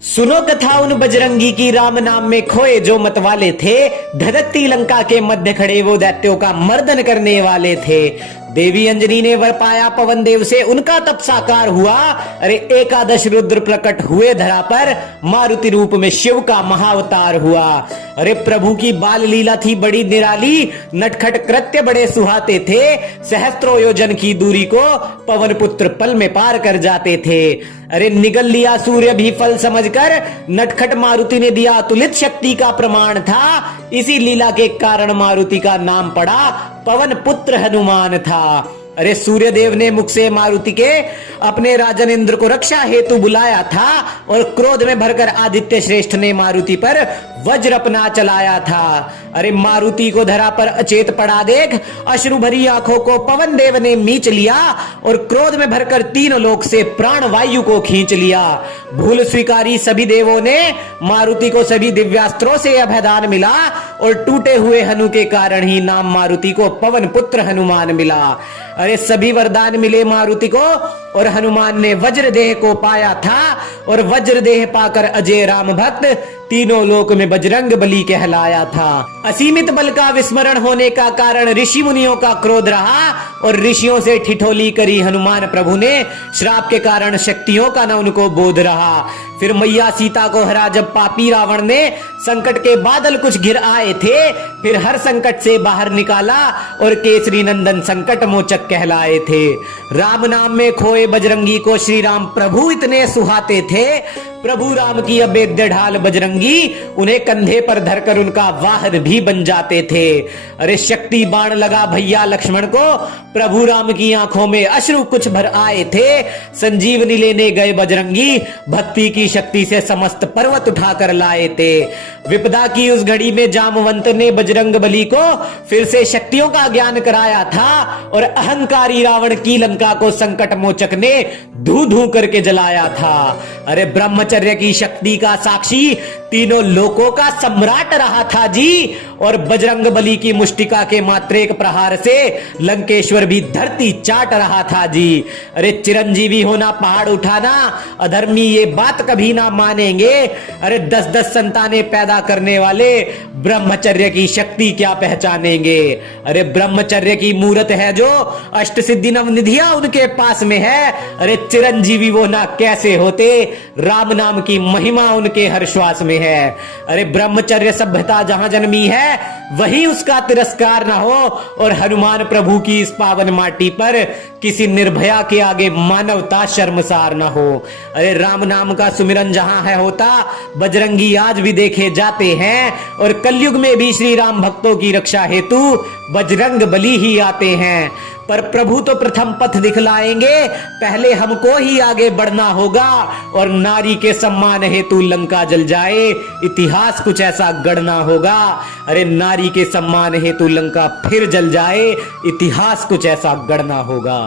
सुनो कथा उन बजरंगी की, राम नाम में खोए जो मतवाले थे। धधकती लंका के मध्य खड़े वो दैत्यों का मर्दन करने वाले थे। देवी अंजनी ने वर पाया पवन देव से, उनका तप साकार हुआ। अरे एकादश रुद्र प्रकट हुए धरा पर, मारुति रूप में शिव का महाअवतार हुआ। अरे प्रभु की बाल लीला थी बड़ी निराली, नटखट कृत्य बड़े सुहाते थे। सहस्त्रों योजन की दूरी को पवन पुत्र पल में पार कर जाते थे। अरे निगल लिया सूर्य भी फल समझकर, नटखट मारुति ने दिया अतुलित शक्ति का प्रमाण था। इसी लीला के कारण मारुति का नाम पड़ा पवन पुत्र हनुमान था। अरे सूर्यदेव ने मुख से मारुति के अपने राजन इंद्र को रक्षा हेतु बुलाया था, और क्रोध में भरकर आदित्य श्रेष्ठ ने मारुति पर वज्र अपना चलाया था। अरे मारुति को धरा पर अचेत पड़ा देख, अश्रु भरी आंखों को पवन देव ने मीच लिया, और क्रोध में भरकर तीनों लोक से प्राण वायु को खींच लिया। भूल स्वीकारी सभी देवों ने मारुति को सभी दिव्यास्त्रों से अभयदान मिला, और टूटे हुए हनु के कारण ही नाम मारुति को पवन पुत्र हनुमान मिला। अरे सभी वरदान मिले मारुति को, और हनुमान ने वज्र देह को पाया था, और वज्र देह पाकर अजय राम भक्त तीनों लोक में बजरंग बली कहलाया था। असीमित बल का विस्मरण होने का कारण ऋषि मुनियों का क्रोध रहा, और ऋषियों से ठिठोली करी हनुमान प्रभु ने, श्राप के कारण शक्तियों का न उनको बोध रहा। फिर मैया सीता को हरा जब पापी रावण ने, संकट के बादल कुछ घिर आए थे, फिर हर संकट से बाहर निकाला, और केसरी नंदन संकट मोचक कहलाए थे। राम नाम में खोए बजरंगी को श्री राम प्रभु इतने सुहाते थे। प्रभु राम की अभेद्य ढाल बजरंगी, उन्हें कंधे पर धरकर उनका वाहन भी बन जाते थे। अरे शक्ति बाण लगा भैया लक्ष्मण को, प्रभु राम की आंखों में अश्रु कुछ भर आए थे। संजीवनी लेने गए बजरंगी, भक्ति की शक्ति से समस्त पर्वत उठाकर लाए थे। विपदा की उस घड़ी में जामवंत ने बजरंग बली को फिर से शक्तियों का ज्ञान कराया था, और अहंकारी रावण की लंका को संकट मोचक ने धू धू करके जलाया था। अरे ब्रह्मचर्य की शक्ति का साक्षी तीनों लोकों का सम्राट रहा था जी, और बजरंग बली की मुष्टिका के मात्र एक प्रहार से लंकेश्वर भी धरती चाट रहा था जी। अरे चिरंजीवी होना पहाड़ उठाना, अधर्मी ये बात कभी ना मानेंगे। अरे 10-10 संतानें पैदा करने वाले ब्रह्मचर्य की शक्ति क्या पहचानेंगे। अरे ब्रह्मचर्य की मूर्त है जो, अष्ट सिद्धि नवनिधियां उनके पास में है। अरे चिरंजीवी वो ना कैसे होते, राम नाम की महिमा उनके हर श्वास में है। अरे ब्रह्मचर्य सभ्यता जहां जन्मी है, वहीं उसका तिरस्कार ना हो, और हनुमान प्रभु की इस पावन माटी पर किसी निर्भया के आगे मानवता शर्मसार ना हो। अरे राम नाम का सुमिरन जहां है होता, बजरंगी आज भी देखे जाते हैं, और कलयुग में भी श्री राम भक्तों की रक्षा हेतु बजरंग बली ही आते हैं। पर प्रभु तो प्रथम पथ दिखलाएंगे, पहले हमको ही आगे बढ़ना होगा, और नारी के सम्मान हेतु लंका जल जाए, इतिहास कुछ ऐसा गढ़ना होगा। अरे नारी के सम्मान हेतु लंका फिर जल जाए, इतिहास कुछ ऐसा गढ़ना होगा।